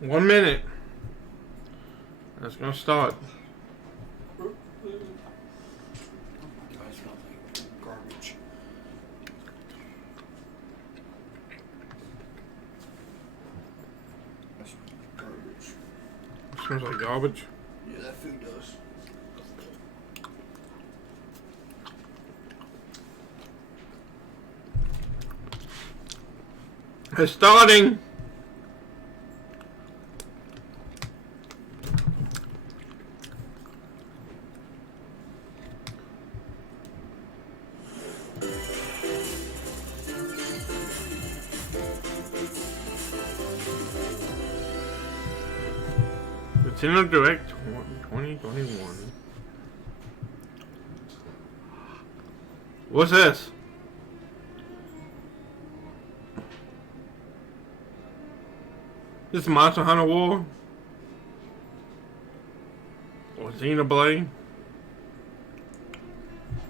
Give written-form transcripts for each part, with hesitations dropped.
1 minute. That's gonna start. Garbage. That's garbage. It smells like garbage. Yeah, that food does. It's starting. Nintendo Direct 2021. What's this? This is Monster Hunter War? Or Xenoblade?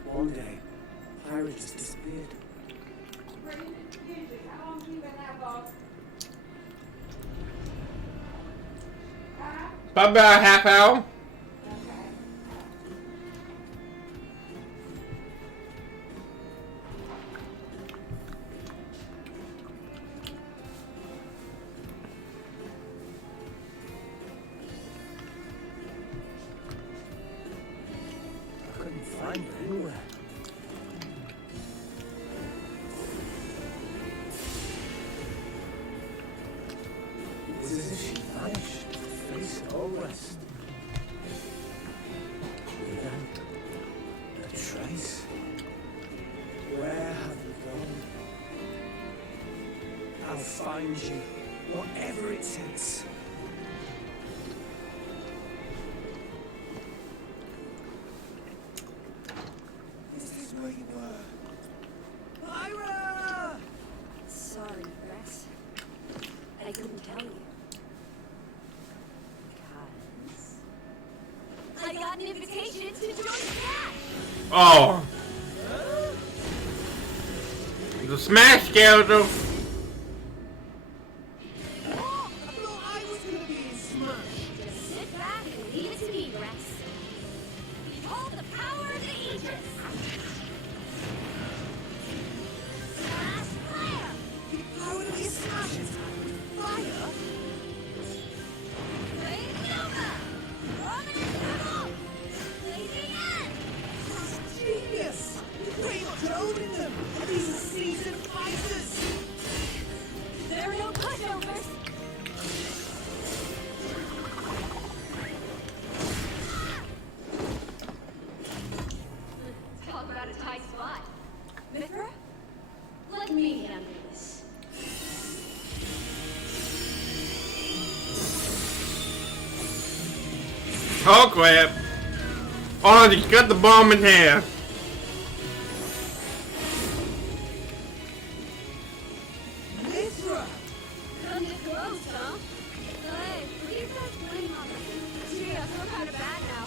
One day, Pyra just disappeared. About a half hour. I couldn't find her anywhere. It was as if she vanished, face all rest. Without a trace. Where have you gone? I'll find you, whatever it takes. This is where you were. Pyra! Sorry, Rex. I couldn't tell you. Because I got an invitation to join Smash! Oh. The Smash Skeleton. Oh, I thought I was gonna be in Smash. Just sit back and leave it to me, Rex. Behold the power of the Aegis! Smash Flare! The power of your smashes. Fire? Flame Nova! Prominent Pebble! Blazing End! Genius! We're not droning them! These are seasoned fighters! There are no pushovers! Talk about a tight spot. Mithra? Let me handle this. Oh crap. Oh, they cut the bomb in half. Mithra! Come this close, huh? Hey, what are you guys playing on? Gee, I feel kind of bad now.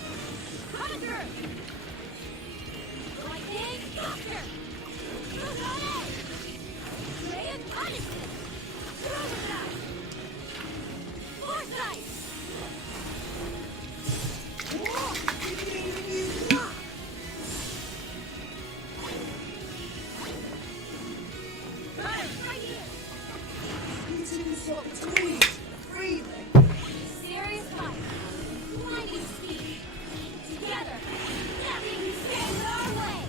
Hunter! Lightning Doctor! Hooray! Ray of Punishment! Prototype! Foresight! Right here! You two swap between freely. Serious fight. Blinding speed. Together, nothing can stand in our way.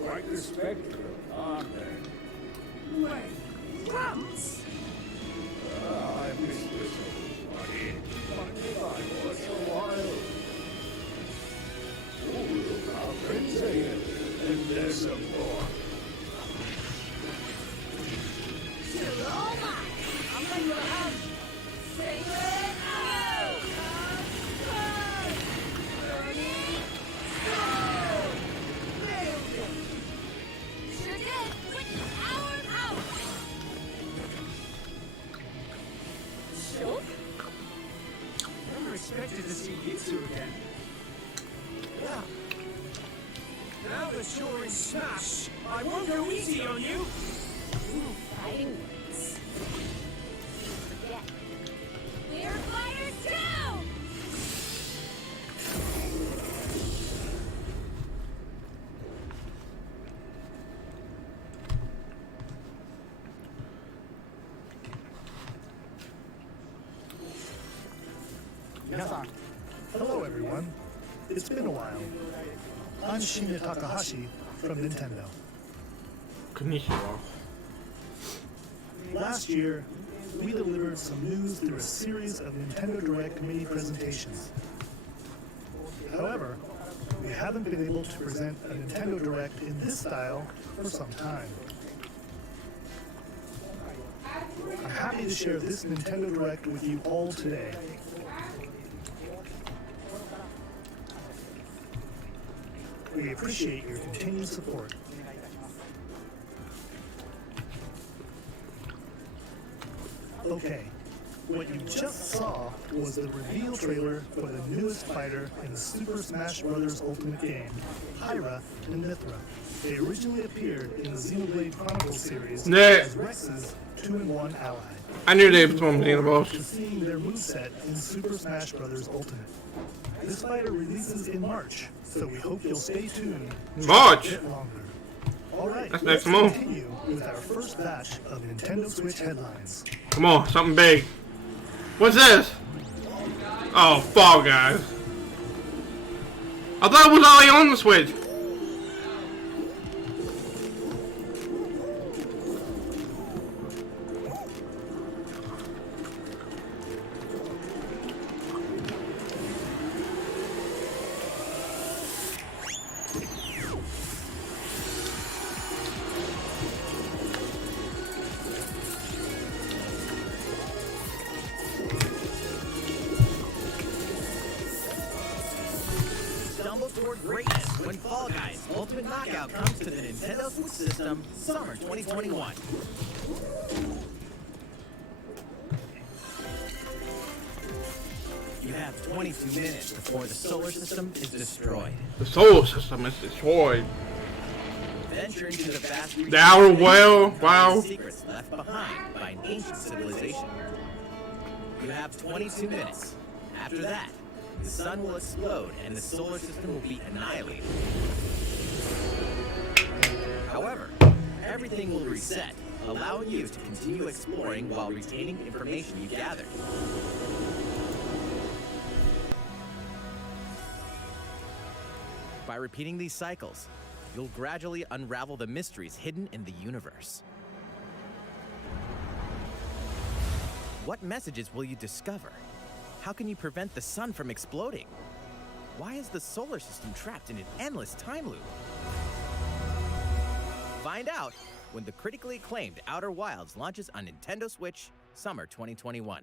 Quite the spectacle, aren't they? Wait, Gramps? I miss this old body. But if I was a while. Oh, look how friends are here. And there's some more. Till all mine. I'm letting you have sacred arrow. Burning soul. Nailed it! Sure did. With the power of power. Choke? Never expected to see you two again. Yeah. Now that you're in Smash, I won't go easy on you. Fighting words. Forget. Hello, everyone. It's been a while. I'm Shinya Takahashi from Nintendo. Konnichiwa. Last year, we delivered some news through a series of Nintendo Direct mini presentations. However, we haven't been able to present a Nintendo Direct in this style for some time. I'm happy to share this Nintendo Direct with you all today. We appreciate your continued support. Okay, what you just saw was the reveal trailer for the newest fighter in the Super Smash Bros. Ultimate game, Hyra and Mithra. They originally appeared in the Xenoblade Chronicles series as Rex's 2-in-1 ally. I knew they were from Xenoblade. To seeing their moveset in Super Smash Bros. Ultimate. This fighter releases in March, so we hope you'll stay tuned March? a bit longer. Alright, That's let's next month. continue with our first batch of Nintendo Switch headlines. Come on, something big. What's this? Oh, Fall Guys. I thought it was already on the Switch. Stumble toward greatness when Fall Guys Ultimate Knockout comes to the Nintendo Switch system summer 2021. You have 22 minutes before the solar system is destroyed. The solar system is destroyed. Venture into the vast The outer well, wow. secrets left behind by an ancient civilization. You have 22 minutes. After that, the sun will explode and the solar system will be annihilated. However, everything will reset, allowing you to continue exploring while retaining information you gathered. By repeating these cycles, you'll gradually unravel the mysteries hidden in the universe. What messages will you discover? How can you prevent the sun from exploding? Why is the solar system trapped in an endless time loop? Find out when the critically acclaimed Outer Wilds launches on Nintendo Switch summer 2021.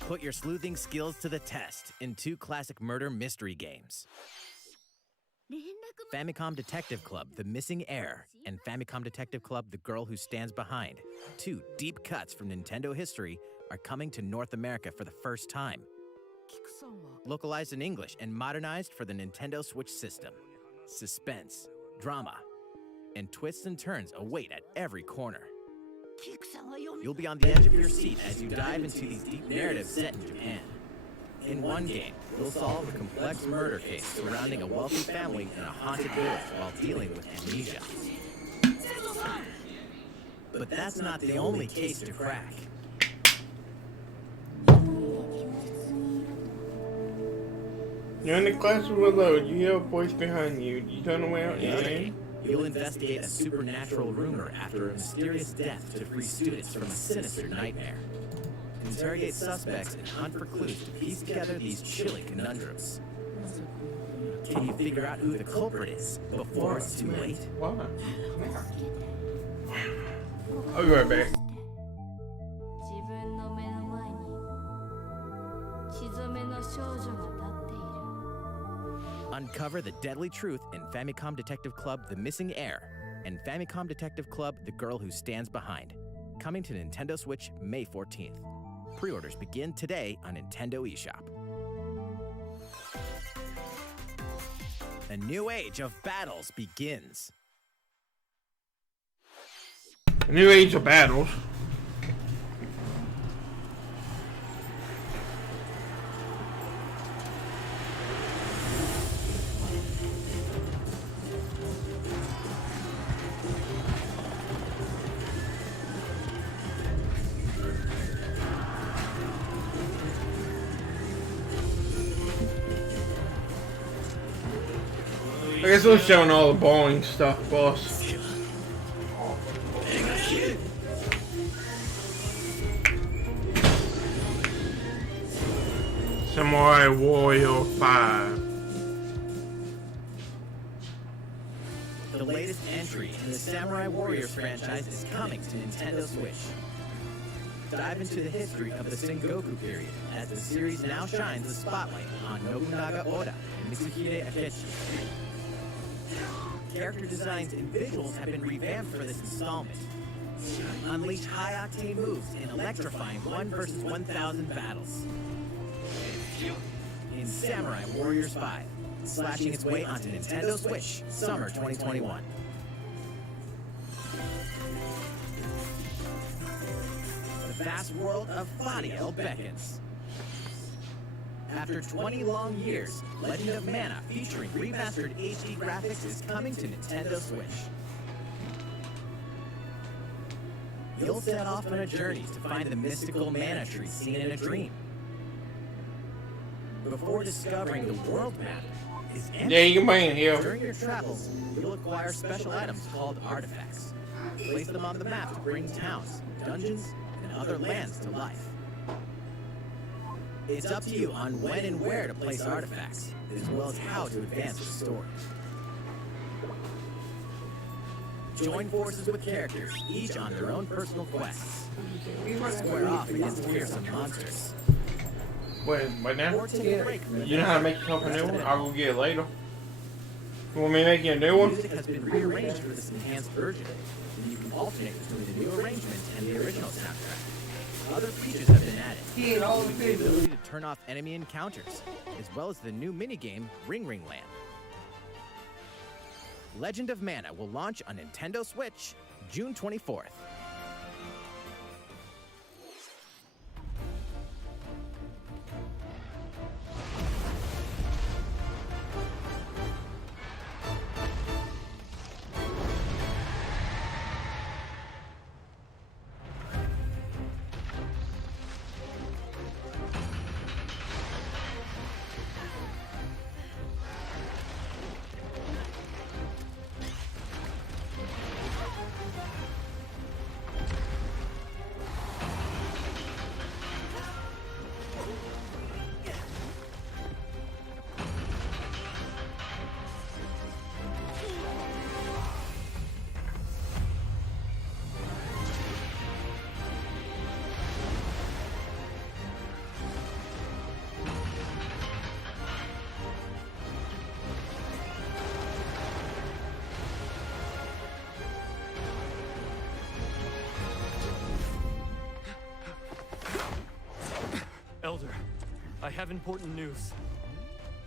Put your sleuthing skills to the test in 2 classic murder mystery games. Famicom Detective Club, The Missing Heir, and Famicom Detective Club, The Girl Who Stands Behind, 2 deep cuts from Nintendo history, are coming to North America for the first time. Localized in English and modernized for the Nintendo Switch system. Suspense, drama, and twists and turns await at every corner. You'll be on the edge of your seat as you dive into these deep narratives set in Japan. In one game, you'll solve a complex murder case surrounding a wealthy family in a haunted village while dealing with amnesia. But that's not the only case to crack. You're in the classroom alone. You hear a voice behind you. You turn around In and the game, you'll investigate a supernatural rumor after a mysterious death to free students from a sinister nightmare. Interrogate suspects and hunt for clues to piece together these chilling conundrums. Can you figure out who the culprit is before it's too late? Why? I'll be right back. 自分の目の前に血染めの少女が立っている。 Uncover the deadly truth in Famicom Detective Club, The Missing Heir, and Famicom Detective Club, The Girl Who Stands Behind. Coming to Nintendo Switch May 14th. Pre-orders begin today on Nintendo eShop. A new age of battles begins. A new age of battles. I guess we're showing all the bowling stuff, boss. Samurai Warrior 5. The latest entry in the Samurai Warriors franchise is coming to Nintendo Switch. Dive into the history of the Sengoku period as the series now shines the spotlight on Nobunaga Oda and Mitsuhide Akechi. Character designs and visuals have been revamped for this installment. Unleash high-octane moves in electrifying 1 versus 1,000 battles. In Samurai Warriors 5, slashing its way onto Nintendo Switch, summer 2021. The vast world of Fadiel beckons. After 20 long years, Legend of Mana featuring remastered HD graphics is coming to Nintendo Switch. You'll set off on a journey to find the mystical mana tree seen in a dream. Before discovering the world map is empty. Yeah, you can bring it here. During your travels, you'll acquire special items called artifacts. Place them on the map to bring towns, dungeons, and other lands to life. It's up to you on when and where to place artifacts, as well as how to advance the story. Join forces with characters, each on their own personal quests. Square off against fearsome monsters. Wait now? Or take a break from the You know how to make yourself a new one? I'll go get it later. You want me to make you a new one? Music has been rearranged for this enhanced version, and you can alternate between the new arrangement and the original soundtrack. Other features have been added, including the ability to turn off enemy encounters, as well as the new minigame Ring Ring Land. Legend of Mana will launch on Nintendo Switch June 24th. Elder, I have important news.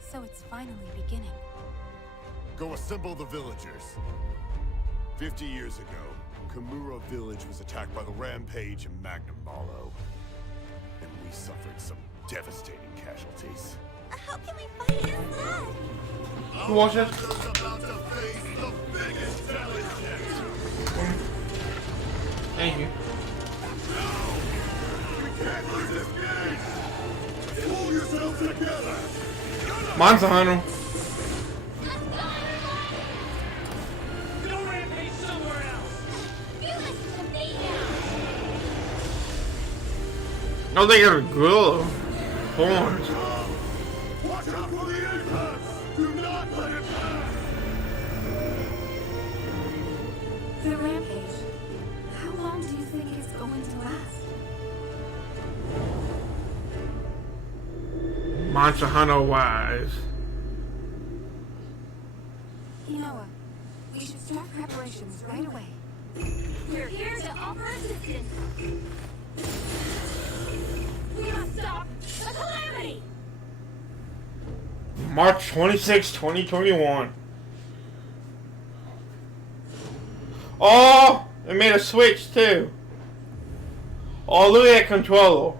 So it's finally beginning. Go assemble the villagers. 50 years ago, Kamura village was attacked by the Rampage and Magnum Malo. And we suffered some devastating casualties. How can we fight against that? Watch it. About to face the biggest challenge yet. Thank you. We can't lose this game! Pull yourselves together! Monster Hunter. Go rampage somewhere else! You listen to me now! Oh, they got a grill. Horns. Watch out for the impact! Do not let it pass! The rampage. How long do you think it's going to last? Monster Hunter wise. You know what? We should start preparations right away. We're here to offer assistance! We must stop the calamity! March 26, 2021. Oh, it made a Switch too. Oh, look at that controller.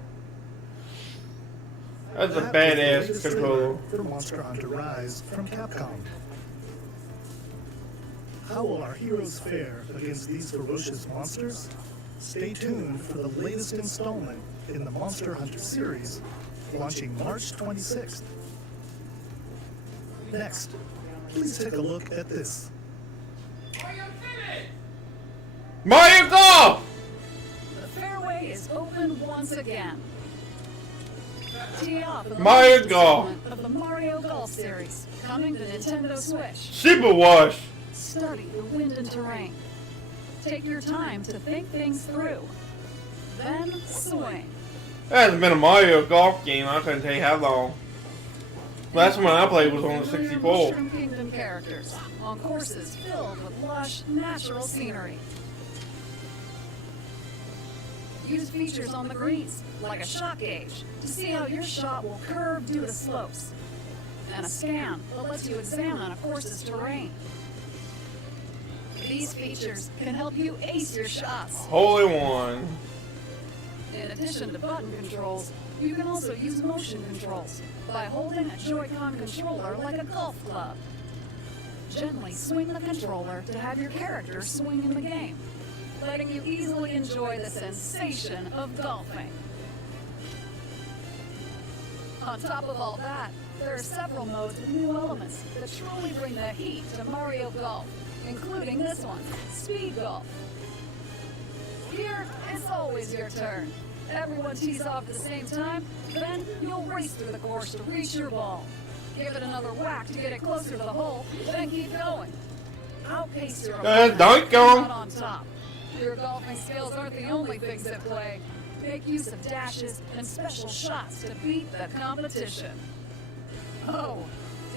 That's a That was the badass latest controller. trailer for Monster Hunter Rise from Capcom. How will our heroes fare against these ferocious monsters? Stay tuned for the latest installment in the Monster Hunter series, launching March 26th. Next, Please take a look at this. Mario Golf! The fairway is open once again. Tee off with the Mario latest Golf. installment of the Mario Golf series, coming to Nintendo Switch. Super Wash. Study the wind and terrain. Take your time to think things through. Then swing. That hasn't been a Mario Golf game. I couldn't tell you how long. Last one I played was on the Familiar 64. Mushroom Kingdom characters on courses filled with lush, natural scenery. Use features on the greens, like a shot gauge, to see how your shot will curve due to slopes. And a scan that lets you examine a course's terrain. These features can help you ace your shots. Holy one. In addition to button controls, you can also use motion controls by holding a Joy-Con controller like a golf club. Gently swing the controller to have your character swing in the game, letting you easily enjoy the sensation of golfing. On top of all that, there are several modes with new elements that truly bring the heat to Mario Golf, including this one, Speed Golf. Here, it's always your turn. Everyone tees off at the same time, then you'll race through the course to reach your ball. Give it another whack to get it closer to the hole, then keep going. Outpace your opponent, don't go. not on top. Your golfing skills aren't the only things at play. Make use of dashes and special shots to beat the competition. Oh,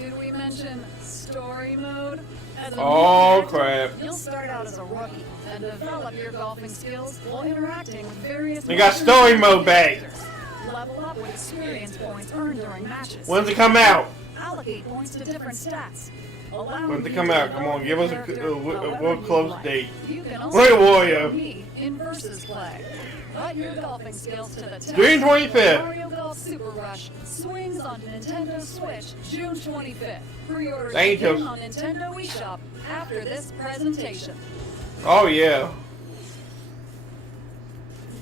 did we mention story mode? As a Oh, new crap. You'll start out as a rookie and develop your golfing skills while interacting with various They got story mode back. characters. Level up with experience points earned during matches. When's it come out? Allocate points to different stats. When's it come out? Come on, give us a real close date. You can Wait, also Wario. me in versus play. Put your golfing skills to the test. June 25th. Mario Golf Super Rush swings on Nintendo Switch June 25th. Pre-orders Thank you. begin on Nintendo eShop after this presentation. Oh, yeah.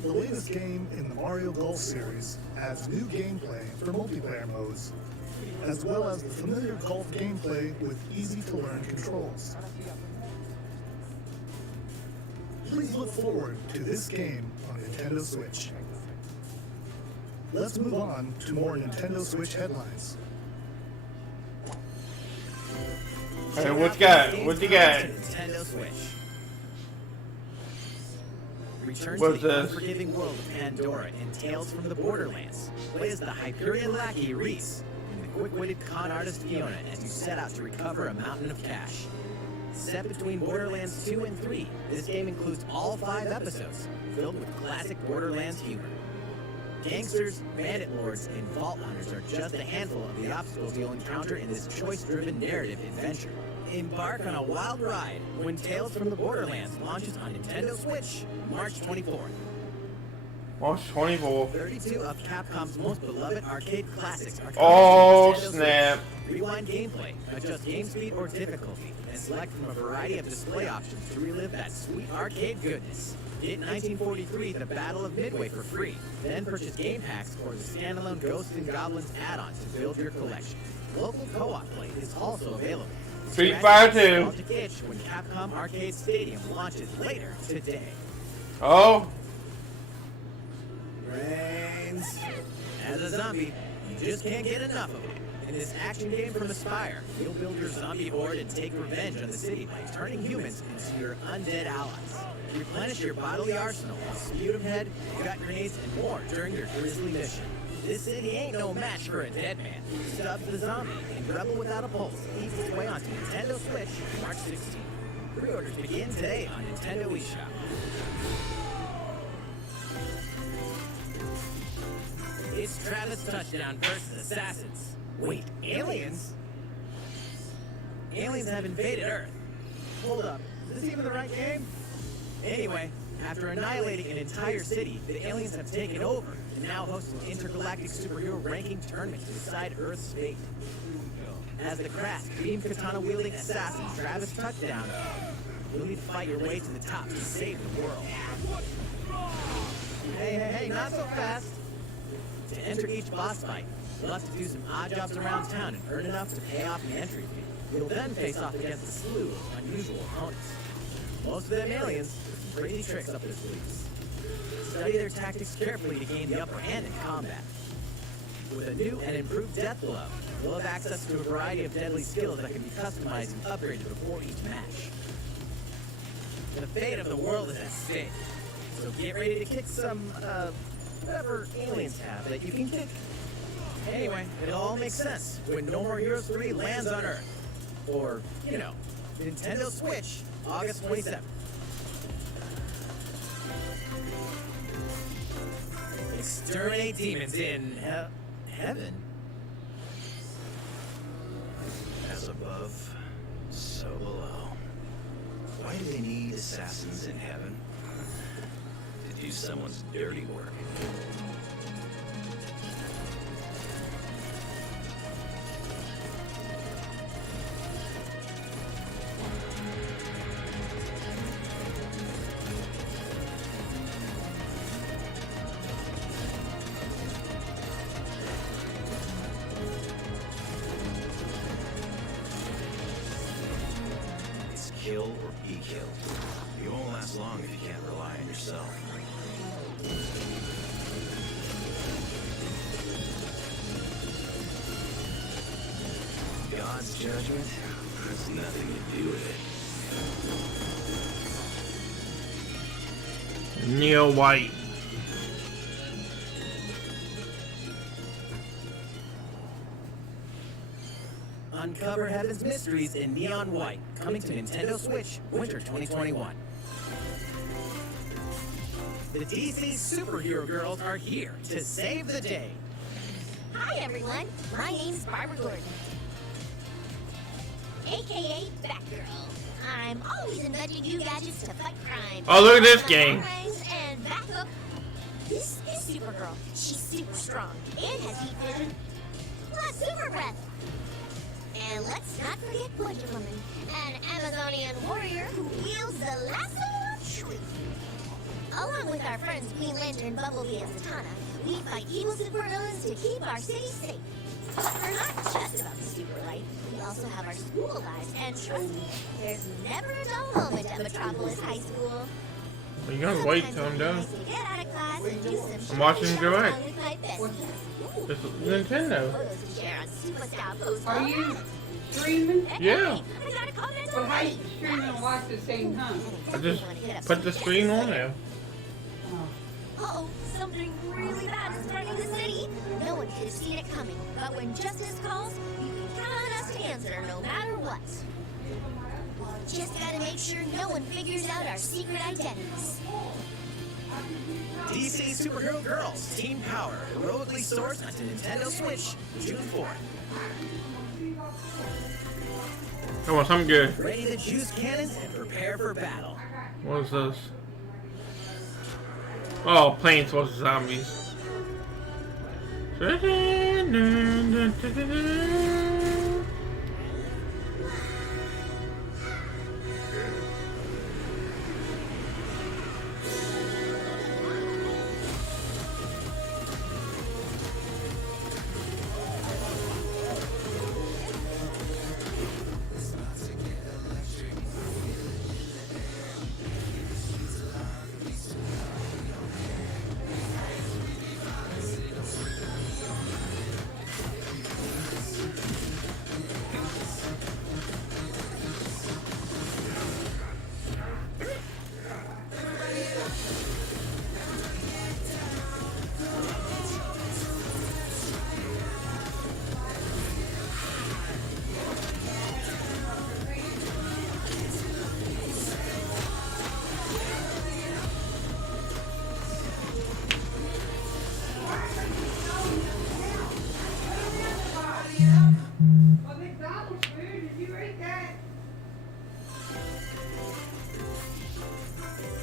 The latest game in the Mario Golf series adds new gameplay for multiplayer modes, as well as the familiar golf gameplay with easy-to-learn controls. Please look forward to this game on Nintendo Switch. Let's move on to more Nintendo Switch headlines. Hey, what you got? What you got? Nintendo Switch. Return What's to the this? unforgiving world of Pandora in Tales from the Borderlands. Play as the Hyperion lackey Reese and the quick-witted con artist Fiona as you set out to recover a mountain of cash. Set between Borderlands 2 and 3, this game includes all 5 episodes, filled with classic Borderlands humor. Gangsters, bandit lords, and vault hunters are just a handful of the obstacles you'll encounter in this choice-driven narrative adventure. Embark on a wild ride when Tales from the Borderlands launches on Nintendo Switch, March 24th. March 24. 32 of Capcom's most beloved arcade classics are coming Oh, to Nintendo snap. Switch. Rewind gameplay, adjust game speed or difficulty, and select from a variety of display options to relive that sweet arcade goodness. Get 1943 The Battle of Midway for free, then purchase game packs or the standalone Ghosts and Goblins add-on to build your collection. Local co-op play is also available. Street Scratch Fighter the 2. nostalgic itch when Capcom Arcade Stadium launches later today. Oh, Brains. As a zombie, you just can't get enough of them. In this action game from Aspire, you'll build your zombie horde and take revenge on the city by turning humans into your undead allies. Replenish your bodily arsenal with sputum head, gut grenades, and more during your grisly mission. This city ain't no match for a dead man. Stubbs the Zombie and Rebel Without a Pulse eats its way onto Nintendo Switch March 16th. Pre-orders begin today on Nintendo eShop. It's Travis Touchdown versus Assassins. Wait, aliens? Aliens have invaded Earth. Hold up, is this even the right game? Anyway, after annihilating an entire city, the aliens have taken over and now host an intergalactic superhero ranking tournament to decide Earth's fate. As the crass, beam katana-wielding assassin Travis Touchdown, you'll need to fight your way to the top to save the world. Hey, not so fast! To enter each boss fight, you'll have to do some odd jobs around town and earn enough to pay off the entry fee. You'll then face off against a slew of unusual opponents. Most of them aliens with some crazy tricks up their sleeves. Study their tactics carefully to gain the upper hand in combat. With a new and improved death glove, you'll have access to a variety of deadly skills that can be customized and upgraded before each match. The fate of the world is at stake, so get ready to kick some, whatever aliens have that you can kick. Anyway, it'll all make sense when No More Heroes 3 lands on Earth. Or, you know, Nintendo Switch, August 27th. Exterminate demons in heaven. As above, so below. Why do they need assassins in heaven? To do someone's dirty work. Kill or be killed. You won't last long if you can't rely on yourself. God's judgment has nothing to do with it. Neo White. Uncover Heaven's Mysteries in Neon White, coming to Nintendo Switch, Winter 2021. The DC Superhero Girls are here to save the day. Hi everyone, my name's Barbara Gordon, aka Batgirl. I'm always inventing new gadgets to fight crime. Oh, look at this game. And back up. This is Supergirl. She's super strong and has heat vision, plus super breath. And let's not forget Wonder Woman, an Amazonian warrior who wields the lasso of truth. Along with our friends Green Lantern, Bumblebee, and Zatanna, we fight evil supervillains to keep our city safe. But we're not just about the super life. We also have our school lives, and trust me, there's never a dull moment at Metropolis High School. Well, you gotta wait till I'm done. Get out of class and do some I'm watching Direct. with my besties. This is Nintendo. Photos to share on Superstar Post. Are you streaming? Yeah. I got a comment But on how it. you streaming and watch at the same time? I just put the screen on there. Uh-oh, something really bad is threatening the city. No one could have seen it coming, but when justice calls, you can count on us to answer no matter what. Just gotta make sure no one figures out our secret identities. DC Superhero Girls, Team Power, heroically sourced onto Nintendo Switch, June 4th. Come on, something good. Ready to juice cannons and prepare for battle. What is this? Oh, Plants vs. Zombies.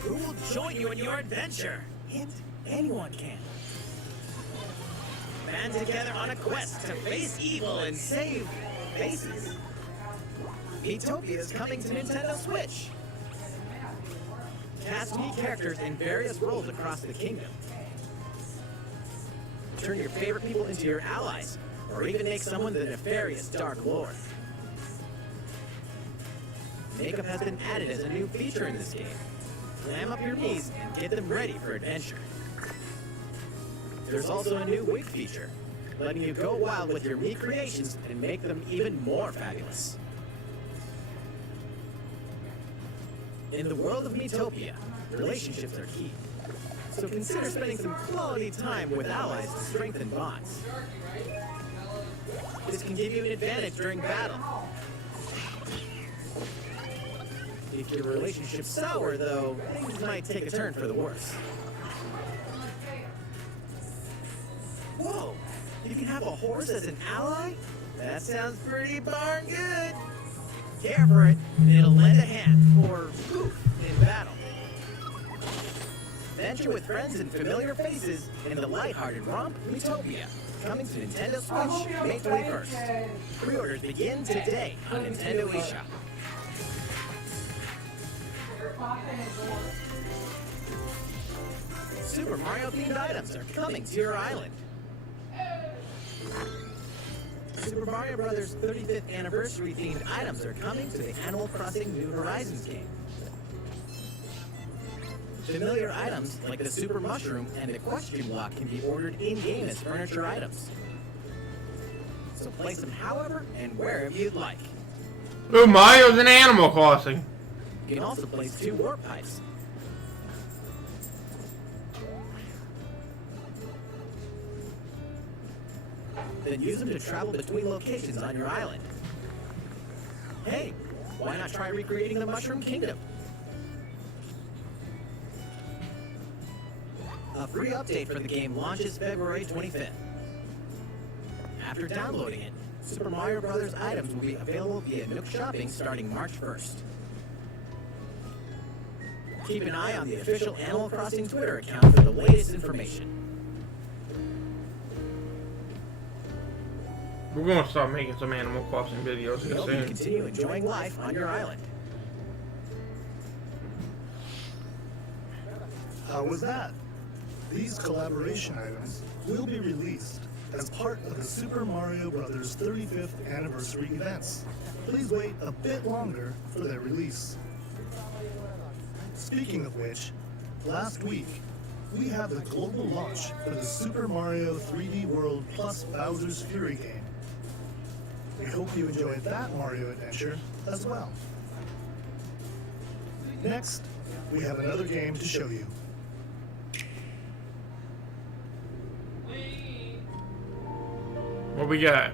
Who will join you in your adventure? Hint, anyone can. Band together on a quest to face evil and save faces. Miitopia is coming to Nintendo Switch. Cast new characters in various roles across the kingdom. Turn your favorite people into your allies, or even make someone the nefarious Dark Lord. makeup has been added as a new feature in this game. Clam up your knees and get them ready for adventure. There's also a new wig feature, letting you go wild with your Mii creations and make them even more fabulous. In the world of Miitopia, relationships are key. So consider spending some quality time with allies to strengthen bonds. This can give you an advantage during battle. If your relationship's sour, though, things might take a turn for the worse. Whoa! You can have a horse as an ally? That sounds pretty darn good! Care for it, and it'll lend a hand, or poof, in battle. Venture with friends and familiar faces in the lighthearted romp Miitopia. Coming to Nintendo Switch May 21st. Pre-orders begin today on Nintendo eShop. Super Mario themed items are coming to your island. Super Mario Bros. 35th anniversary themed items are coming to the Animal Crossing New Horizons game. Familiar items like the Super Mushroom and the Question Block can be ordered in-game as furniture items. So place them however and wherever you'd like. Ooh, Mario's in Animal Crossing. You can also place 2 warp pipes. Then use them to travel between locations on your island. Hey, why not try recreating the Mushroom Kingdom? A free update for the game launches February 25th. After downloading it, Super Mario Bros. Items will be available via Nook Shopping starting March 1st. Keep an eye on the official Animal Crossing Twitter account for the latest information. We're gonna start making some Animal Crossing videos We hope you soon. continue enjoying life on your island. How was that? These collaboration items will be released as part of the Super Mario Bros. 35th anniversary events. Please wait a bit longer for their release. Speaking of which, last week, we had the global launch for the Super Mario 3D World plus Bowser's Fury game. We hope you enjoyed that Mario adventure as well. Next, we have another game to show you. What we got?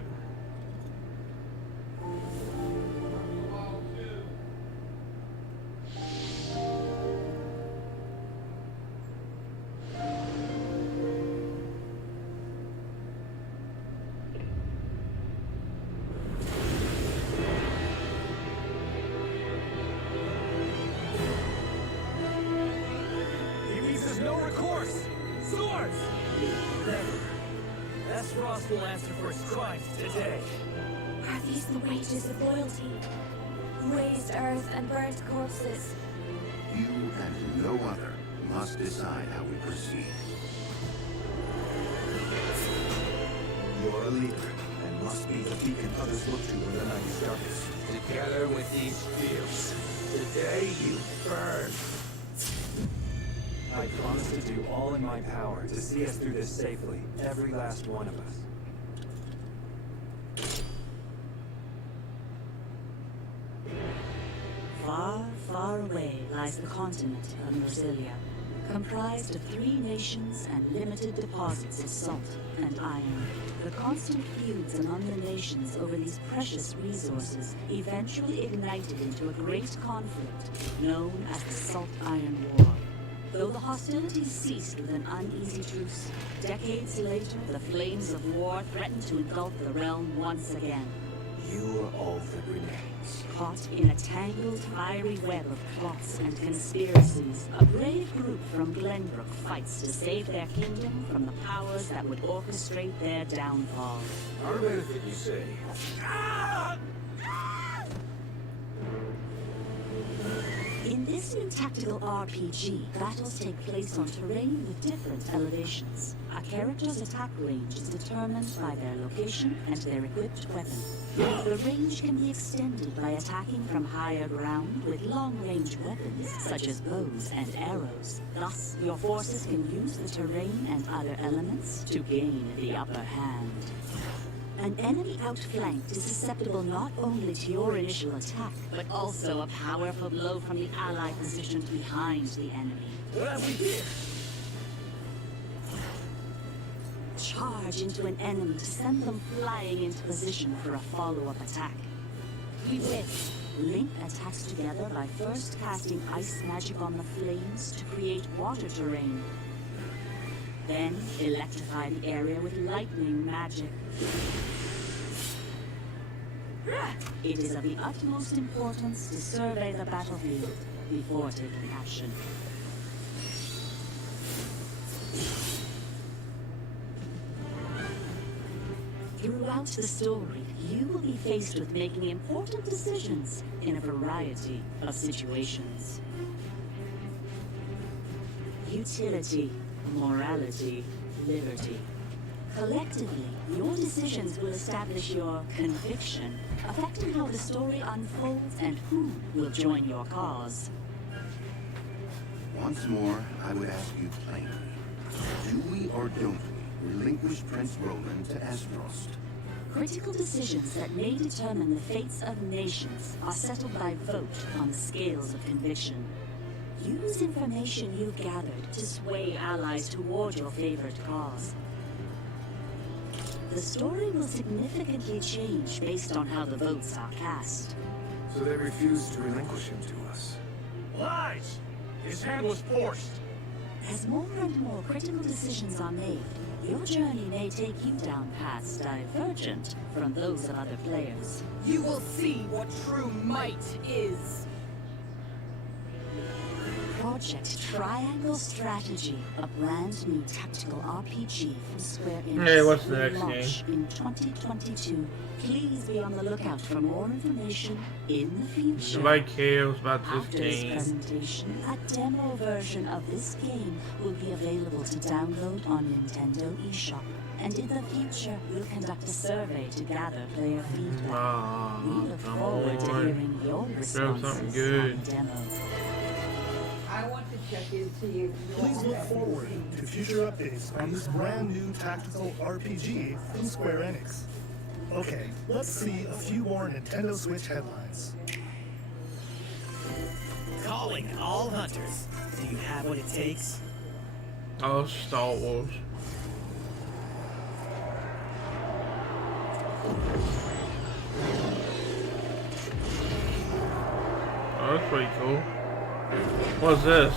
He uses no recourse. Swords! Never. Frost will answer for his crimes today. Are these the wages of loyalty? Raised earth and burnt corpses. You and no other must decide how we proceed. You're a leader and must be the beacon others look to when the night is darkest. Together with these fields, today you burn. I promise to do all in my power to see us through this safely, every last one of us. Far, far away lies the continent of Norzilia, comprised of 3 nations and limited deposits of salt and iron. The constant feuds among the nations over these precious resources eventually ignited into a great conflict known as the Salt Iron War. Though the hostilities ceased with an uneasy truce, decades later the flames of war threatened to engulf the realm once again. You are all that remains. Caught in a tangled, fiery web of plots and conspiracies, a brave group from Glenbrook fights to save their kingdom from the powers that would orchestrate their downfall. Our benefit, you say? In this new tactical RPG, battles take place on terrain with different elevations. A character's attack range is determined by their location and their equipped weapon. The range can be extended by attacking from higher ground with long-range weapons, such as bows and arrows. Thus, your forces can use the terrain and other elements to gain the upper hand. An enemy outflanked is susceptible not only to your initial attack, but also a powerful blow from the ally positioned behind the enemy. What have we here? Charge into an enemy to send them flying into position for a follow-up attack. We win. Link attacks together by first casting ice magic on the flames to create water terrain. Then electrify the area with lightning magic. It is of the utmost importance to survey the battlefield before taking action. Throughout the story, you will be faced with making important decisions in a variety of situations. Utility, morality, liberty. Collectively, your decisions will establish your conviction, affecting how the story unfolds and who will join your cause. Once more, I would ask you plainly, do we or don't we relinquish Prince Roland to Astarost? Critical decisions that may determine the fates of nations are settled by vote on the scales of conviction. Use information you've gathered to sway allies toward your favored cause. The story will significantly change based on how the votes are cast. So they refused to relinquish him to us. Lies! His hand was forced. As more and more critical decisions are made, your journey may take you down paths divergent from those of other players. You will see what true might is. Project Triangle Strategy, a brand new tactical RPG from Square Enix, Hey, what's the will next launch in 2022. Please be on the lookout for more information in the future. Nobody cares about this After this game. presentation, a demo version of this game will be available to download on Nintendo eShop. And in the future, we'll conduct a survey to gather player feedback. We look forward to hearing your responses good. on the demo. I want to check in to you. Please look forward to future updates on this brand new tactical RPG from Square Enix. Okay, let's see a few more Nintendo Switch headlines. Calling all hunters. Do you have what it takes? Oh, Star Wars. Oh, that's pretty cool. What's this?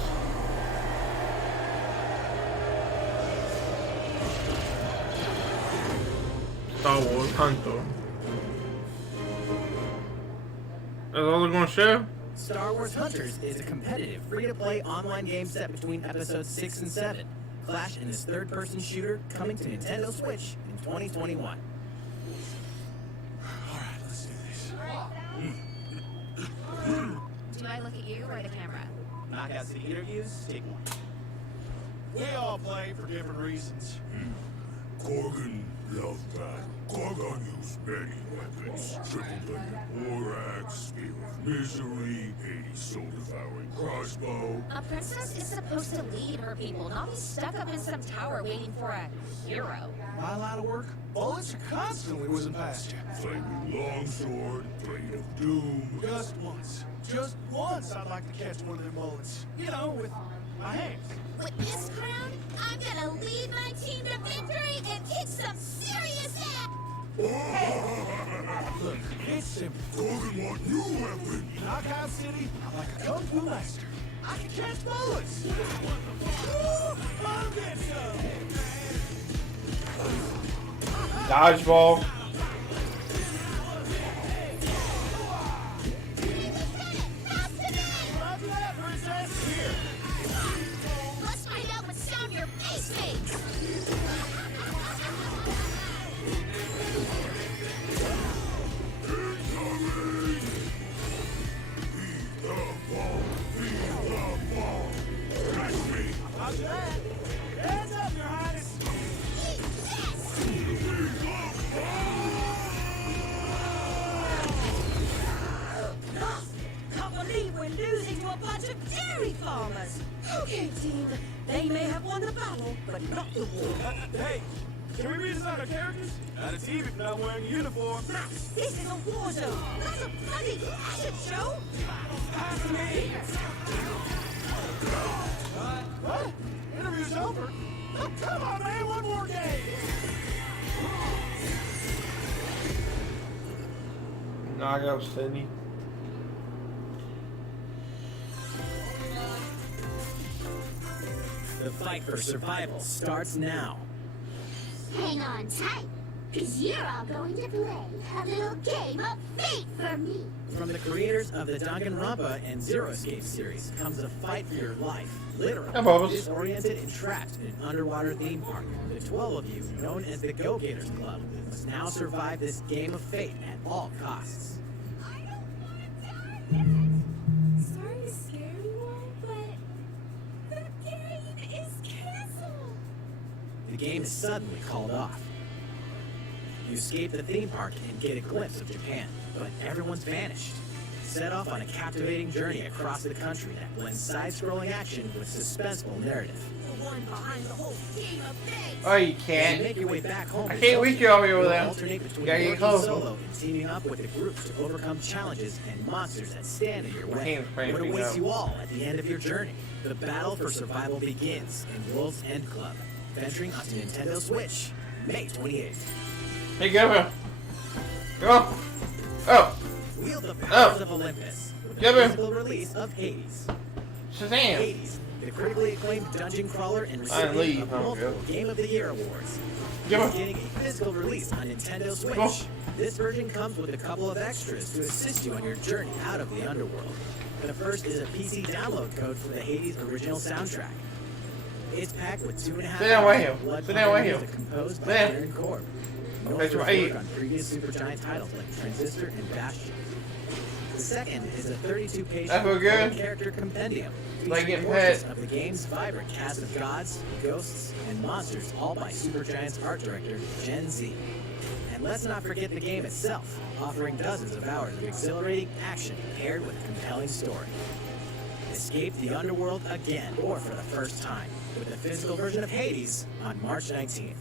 Star Wars Hunter. That's all they're gonna show? Star Wars Hunters is a competitive, free-to-play online game set between episodes 6 and 7. Clash in this third-person shooter coming to Nintendo Switch in 2021. Alright, let's do this. Do I look at you or the camera? Knockout City interviews, take one. We all play for different reasons. Korgan loved battle. Korgan used many weapons. Triple-bladed war axe, spear of misery, 80 soul-devouring crossbow. A princess is supposed to lead her people, not be stuck up in some tower waiting for a hero. My line of work, bullets are constantly whizzing past you. Flaming longsword, blade of doom. Just once I'd like to catch one of them bullets. You know, with my hands. With this crown, I'm gonna lead my team to victory and kick some serious ass! Look, it's simple. Korgan want new weapon. Knockout City, I'm like a kung fu master. I can catch bullets. Woo! I'll get some. Dodgeball. Let's find out what sound your face makes! How's that? Hands up, Your Highness. Yes! we're losing to a bunch of dairy farmers. Okay, team. They may have won the battle, but not the war. Hey, can we redesign our characters? Not a team if you're not wearing a uniform. Max, this is a war zone, not a bloody fashion show. Pass me! What? Interview's over? Oh, come on, man, one more game! Knock out Cindy. The fight for survival starts now. Hang on tight, because you're all going to play a little game of fate for me. From the creators of the Danganronpa and Zero Escape series comes a fight for your life. Literally, Hi, Bubbles. disoriented and trapped in an underwater theme park. The 12 of you, known as the Go-Gators Club, must now survive this game of fate at all costs. Sorry to scare you all, but the game is canceled. The game is suddenly called off. You escape the theme park and get a glimpse of Japan, but everyone's vanished. Set off on a captivating journey across the country that blends side-scrolling action with suspenseful narrative. The one behind the whole game of fate. Oh, you As can't. you make your way back home, I can't reach you over you'll there. alternate between Gotta get working closer. solo and teaming up with a group to overcome challenges and monsters that stand in your My way. hand's What cramping awaits up. you all at the end of your journey? The battle for survival begins in World's End Club, venturing onto Nintendo Switch, May 28th. Hey, go. Go. Oh. Wield the powers of Olympus with the Give him. physical release of Hades. Shazam. Hades, the critically acclaimed dungeon crawler and I recipient leave. of Oh, multiple good. Game of the Year awards. Give is him. getting a physical release on Nintendo Switch. Oh. This version comes with a couple of extras to assist you on your journey out of the underworld. The first is a PC download code for the Hades original soundtrack. It's packed with 2.5 Sit down right hours here. of blood Sit down right music here. composed by Sit down. Aaron Korb. Known That's for his right. work on previous Supergiant titles like Transistor and Bastion. The second is a 32-page That feel good? character compendium Like featuring getting portraits pet. of the game's vibrant cast of gods, ghosts, and monsters, all by Supergiant's art director, Gen Z. And let's not forget the game itself, offering dozens of hours of exhilarating action paired with a compelling story. Escape the underworld again, or for the first time, with the physical version of Hades on March 19th.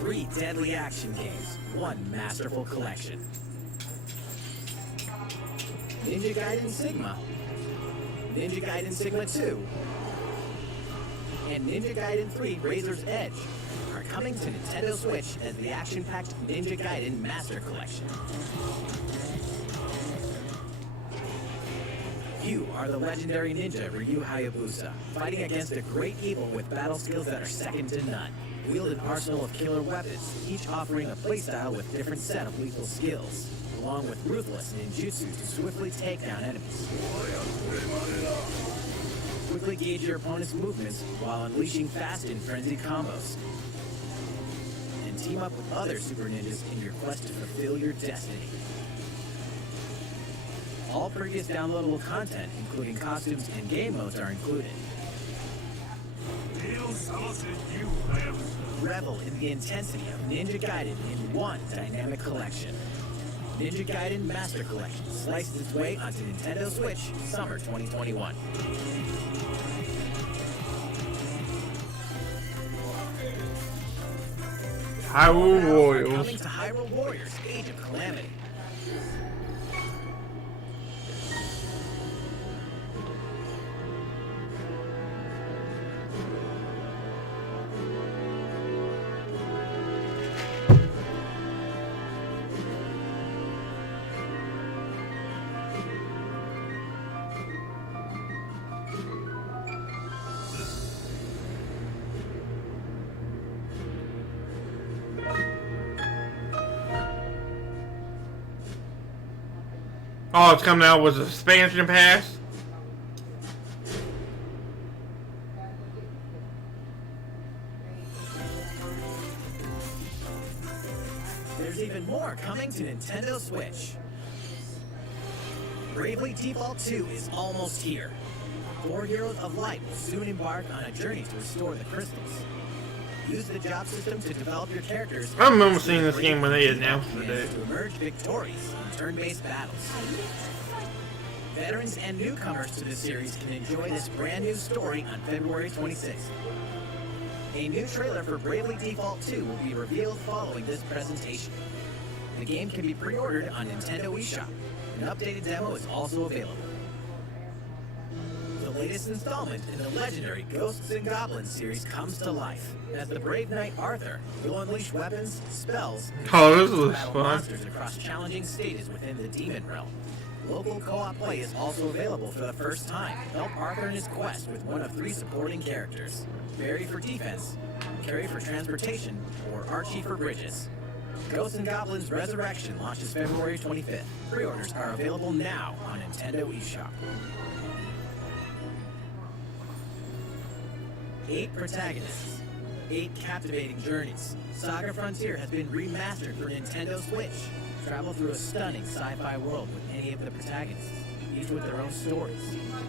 3 deadly action games, 1 masterful collection. Ninja Gaiden Sigma, Ninja Gaiden Sigma 2, and Ninja Gaiden 3 Razor's Edge are coming to Nintendo Switch as the action-packed Ninja Gaiden Master Collection. You are the legendary ninja Ryu Hayabusa, fighting against a great evil with battle skills that are second to none. Wield an arsenal of killer weapons, each offering a playstyle with different set of lethal skills, along with ruthless ninjutsu to swiftly take down enemies. Quickly gauge your opponent's movements while unleashing fast and frenzied combos. And team up with other super ninjas in your quest to fulfill your destiny. All previous downloadable content, including costumes and game modes, are included. Revel in the intensity of Ninja Gaiden in one dynamic collection. Ninja Gaiden Master Collection sliced its way onto Nintendo Switch summer 2021. Hyrule Warriors. Coming to Hyrule Warriors: Age of Calamity. Oh, it's coming out with an expansion pass. There's even more coming to Nintendo Switch. Bravely Default 2 is almost here. 4 Heroes of Light will soon embark on a journey to restore the crystals. Use the job system to develop your characters. I remember seeing this game when they announced it. To emerge victorious in turn-based battles. Veterans and newcomers to the series can enjoy this brand new story on February 26th. A new trailer for Bravely Default 2 will be revealed following this presentation. The game can be pre-ordered on Nintendo eShop. An updated demo is also available. The latest installment in the legendary Ghosts and Goblins series comes to life. As the brave knight Arthur, you'll unleash weapons, spells, and battle monsters across challenging stages within the demon realm. Local co-op play is also available for the first time. Help Arthur in his quest with one of 3 supporting characters. Barry for defense, Carrie for transportation, or Archie for bridges. Ghosts and Goblins Resurrection launches February 25th. Pre-orders are available now on Nintendo eShop. 8 protagonists, 8 captivating journeys. Saga Frontier has been remastered for Nintendo Switch. Travel through a stunning sci-fi world with any of the protagonists, each with their own stories.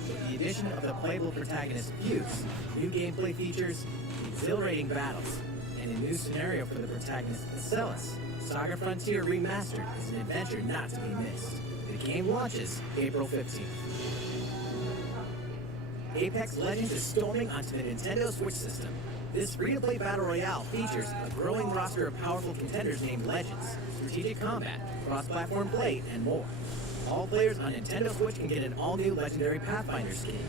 With the addition of the playable protagonist Fuse, new gameplay features, exhilarating battles, and a new scenario for the protagonist Acellus, Saga Frontier Remastered is an adventure not to be missed. The game launches April 15th. Apex Legends is storming onto the Nintendo Switch system. This free-to-play battle royale features a growing roster of powerful contenders named Legends, strategic combat, cross-platform play, and more. All players on Nintendo Switch can get an all-new Legendary Pathfinder skin,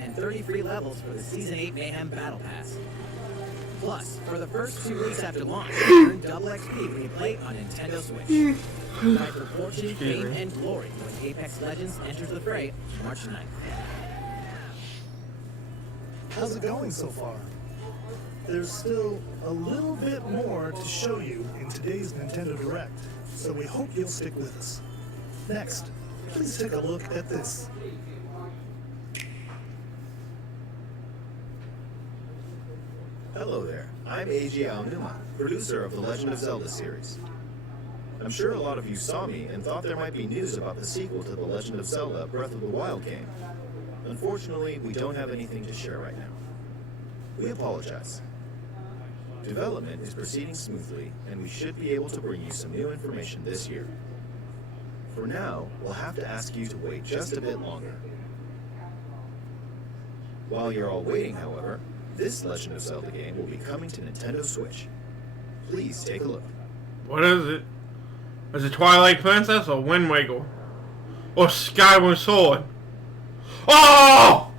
and 30 free levels for the Season 8 Mayhem Battle Pass. Plus, for the first 2 weeks after launch, earn double XP when you play on Nintendo Switch. Fight for fortune, fame, and glory when Apex Legends enters the fray March 9th. How's it going so far? There's still a little bit more to show you in today's Nintendo Direct, so we hope you'll stick with us. Next, please take a look at this. Hello there, I'm Eiji Aonuma, producer of the Legend of Zelda series. I'm sure a lot of you saw me and thought there might be news about the sequel to the Legend of Zelda Breath of the Wild game. Unfortunately, we don't have anything to share right now. We apologize. Development is proceeding smoothly, and we should be able to bring you some new information this year. For now, we'll have to ask you to wait just a bit longer. While you're all waiting, however, this Legend of Zelda game will be coming to Nintendo Switch. Please take a look. What is it? Is it Twilight Princess or Wind Waker? Or Skyward Sword? Oh!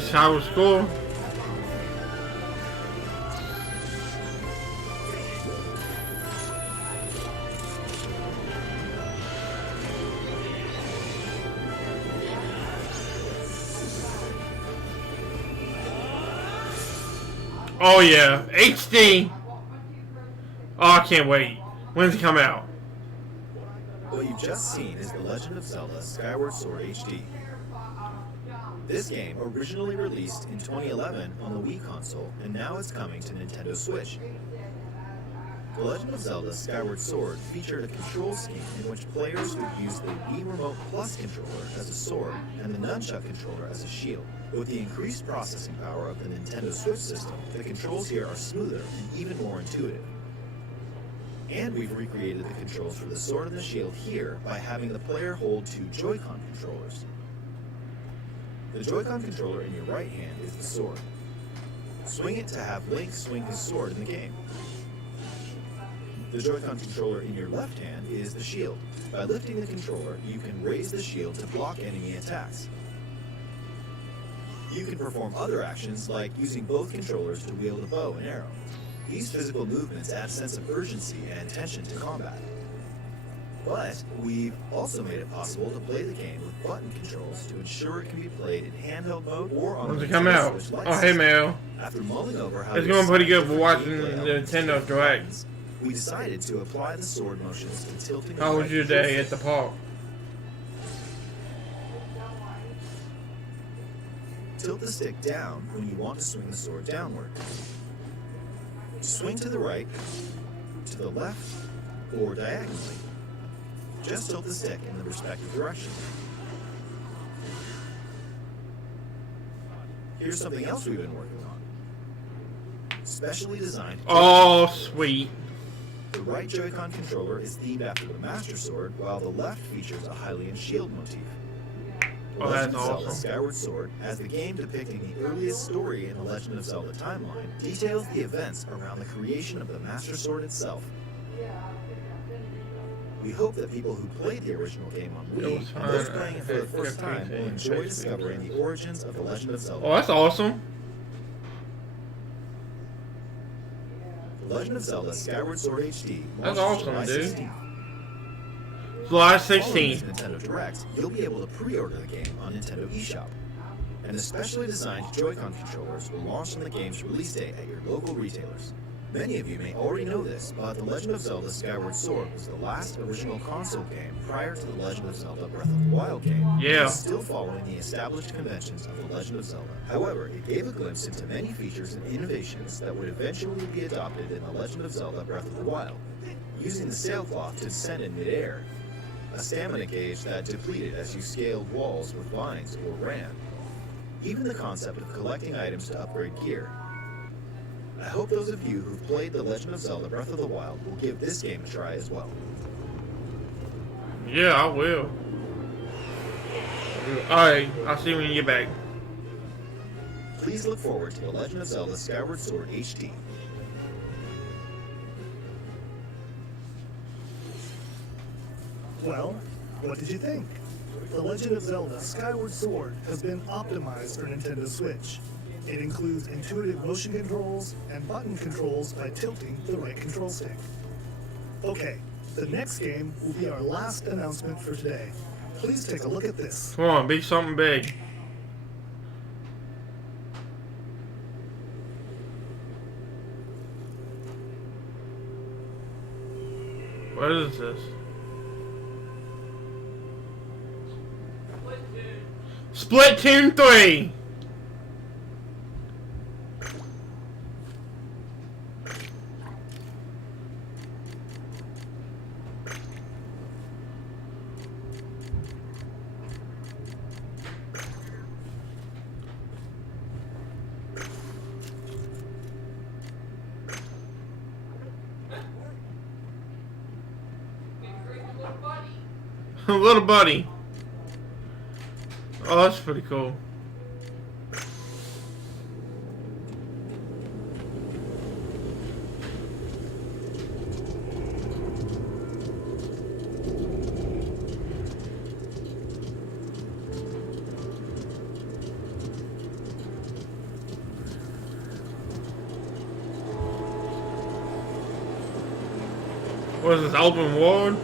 Skyward Sword. Oh yeah, HD. Oh, I can't wait. When's it come out? What you've just seen is The Legend of Zelda Skyward Sword HD. This game originally released in 2011 on the Wii console, and now it's coming to Nintendo Switch. The Legend of Zelda Skyward Sword featured a control scheme in which players would use the Wii Remote Plus controller as a sword and the Nunchuck controller as a shield. With the increased processing power of the Nintendo Switch system, the controls here are smoother and even more intuitive. And we've recreated the controls for the sword and the shield here by having the player hold 2 Joy-Con controllers. The Joy-Con controller in your right hand is the sword. Swing it to have Link swing his sword in the game. The Joy-Con controller in your left hand is the shield. By lifting the controller, you can raise the shield to block enemy attacks. You can perform other actions like using both controllers to wield a bow and arrow. These physical movements add a sense of urgency and tension to combat. But we've also made it possible to play the game with button controls to ensure it can be played in handheld mode or on When's it come out? Oh, hey, Mel. After mulling over how it's going pretty good for watching the Nintendo Direct. We decided to apply the sword motions to tilting. How was your day at the park? Tilt the stick down when you want to swing the sword downward. Swing to the right, to the left, or diagonally. Just tilt the stick in the respective direction. Here's something else we've been working on. Specially designed. Oh, sweet. The right Joy-Con controller is themed after the Master Sword, while the left features a Hylian shield motif. The Legend of Zelda Skyward Sword, as the game depicting the earliest story in the Legend of Zelda timeline, details the events around the creation of the Master Sword itself. We hope that people who played the original game on Wii and those playing it for the first time will enjoy discovering the origins of the Legend of Zelda. Oh, that's awesome. The Legend of Zelda Skyward Sword HD. That's awesome, July dude. 16th. July Following 16th. these Nintendo Directs, you'll be able to pre-order the game on Nintendo eShop. And the specially designed Joy-Con controllers will launch on the game's release date at your local retailers. Many of you may already know this, but The Legend of Zelda Skyward Sword was the last original console game prior to The Legend of Zelda Breath of the Wild game. Yeah. It's still following the established conventions of The Legend of Zelda. However, it gave a glimpse into many features and innovations that would eventually be adopted in The Legend of Zelda Breath of the Wild. Using the sailcloth to descend in midair, a stamina gauge that depleted as you scaled walls with vines or ran. Even the concept of collecting items to upgrade gear. I hope those of you who've played The Legend of Zelda Breath of the Wild will give this game a try as well. Yeah, I will. Alright, I'll see you when you get back. Please look forward to The Legend of Zelda Skyward Sword HD. Well, what did you think? The Legend of Zelda Skyward Sword has been optimized for Nintendo Switch. It includes intuitive motion controls and button controls by tilting the right control stick. Okay, the next game will be our last announcement for today. Please take a look at this. Come on, be something big. What is this? Splatoon 3! Little buddy. Oh, that's pretty cool. What is this, open world?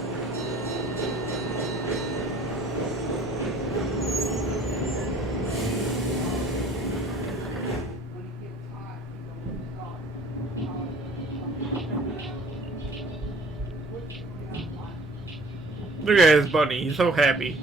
Look at his buddy, he's so happy.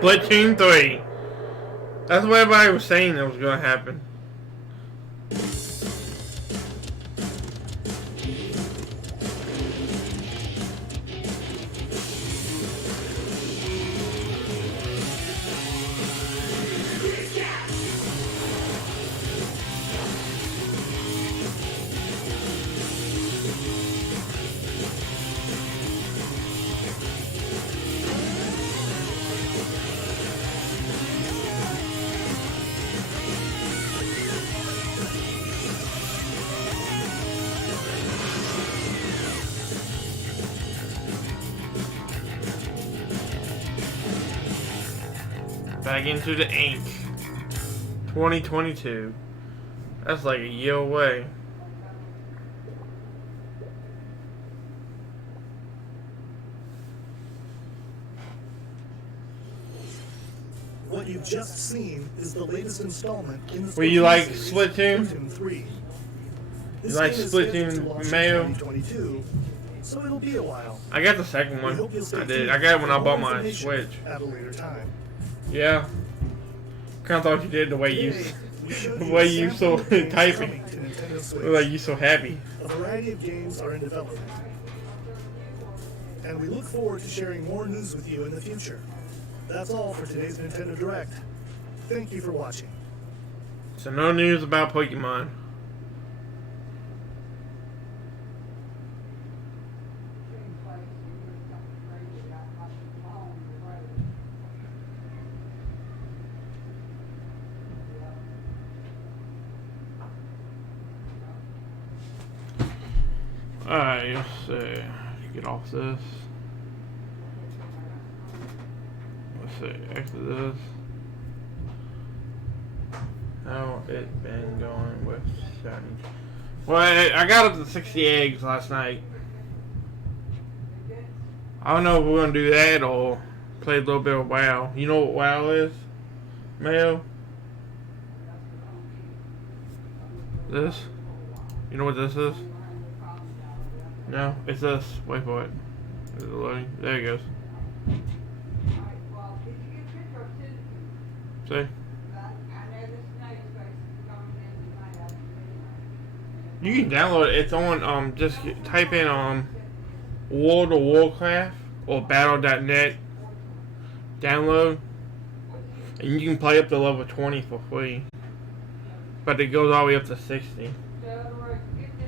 Splatoon 3. That's what everybody was saying that was gonna happen. Back into the ink. 2022. That's like a year away. What you've just seen is the latest installment in the Well, you like series, Splatoon? Splatoon 3. You like Splatoon, Mayo? So it'll be a while. I got the second one. I did. I got it when I bought my Switch. At a later time. Yeah. Kind of thought you did the way you so typing. Like you so happy. A variety of games are in development. And we look forward to sharing more news with you in the future. That's all for today's Nintendo Direct. Thank you for watching. So no news about Pokemon. Alright, let's see. Get off this. Let's see, exit this. How it been going with Shiny? Well, I got up to 60 eggs last night. I don't know if we're gonna do that or play a little bit of WoW. You know what WoW is, Mayo? This? You know what this is? No, it's this. Wait for it. Is it loading? There it goes. See? You can download it. It's on, just type in, World of Warcraft or Battle.net. Download. And you can play up to level 20 for free. But it goes all the way up to 60.